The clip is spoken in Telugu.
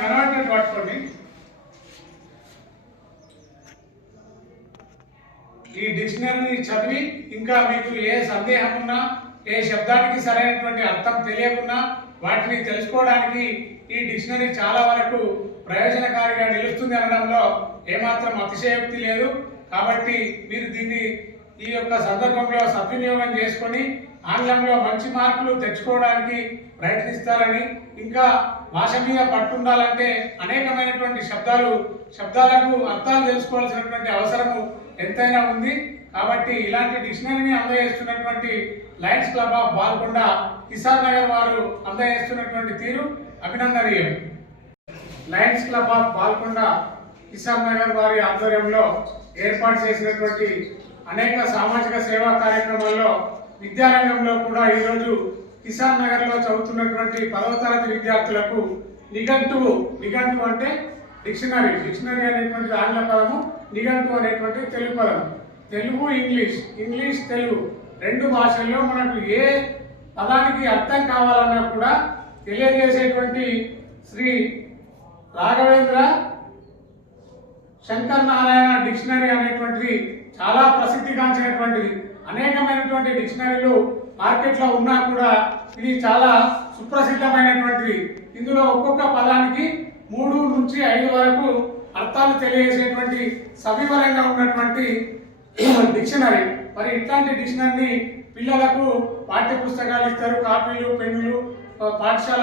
కరాటే పట్టుకోండి. ఈ డిక్షనరీని చదివి ఇంకా మీకు ఏ సందేహం ఉన్నా ఏ శబ్దానికి సరైనటువంటి అర్థం తెలియకున్నా వాటిని తెలుసుకోవడానికి ఈ డిక్షనరీ చాలా వరకు ప్రయోజనకారిగా నిలుస్తుంది అనడంలో ఏమాత్రం అతిశయోక్తి లేదు. కాబట్టి మీరు దీన్ని ఈ యొక్క సందర్భంలో సద్వినియోగం చేసుకొని ఆంగ్లంలో మంచి మార్కులు తెచ్చుకోవడానికి ప్రయత్నిస్తారని ఇంకా భాష మీద పట్టుండాలంటే అనేకమైనటువంటి శబ్దాలు శబ్దాలకు అర్థాలు తెలుసుకోవాల్సినటువంటి అవసరము ఎంతైనా ఉంది. కాబట్టి ఇలాంటి డిక్షనరీని అందజేస్తున్నటువంటి Lions Club of Balkonda Kisan Nagar వారు అందజేస్తున్నటువంటి తీరు అభినందనీయం. Lions Club of Balkonda Kisan Nagar వారి ఆధ్వర్యంలో ఏర్పాటు చేసినటువంటి అనేక సామాజిక సేవా కార్యక్రమాల్లో విద్యారంగంలో కూడా ఈరోజు కిసాన్ నగర్లో చదువుతున్నటువంటి పదవ తరగతి విద్యార్థులకు నిఘంటువు నిఘంటువు అంటే డిక్షనరీ డిక్షనరీ అనేటువంటి ఆంగ్ల పదము నిఘంటువు అనేటువంటి తెలుగు పదం తెలుగు ఇంగ్లీష్ ఇంగ్లీష్ తెలుగు రెండు భాషల్లో మనకు ఏ పదానికి అర్థం కావాలన్నా కూడా తెలియజేసేటువంటి శ్రీ రాఘవేంద్ర శంకర్ నారాయణ డిక్షనరీ అనేటువంటిది చాలా ప్రసిద్ధిగాంచినటువంటిది. అనేకమైనటువంటి డిక్షనరీలు మార్కెట్లో ఉన్నా కూడా ఇది చాలా సుప్రసిద్ధమైనటువంటిది. ఇందులో ఒక్కొక్క పదానికి మూడు నుంచి ఐదు వరకు అర్థాలు తెలియజేసేటువంటి సవివరంగా ఉన్నటువంటి డిక్షనరీ. మరి ఇట్లాంటి డిక్షనరీని పిల్లలకు పాఠ్య పుస్తకాలు ఇస్తారు. కాపీలు పెన్నులు పాఠశాల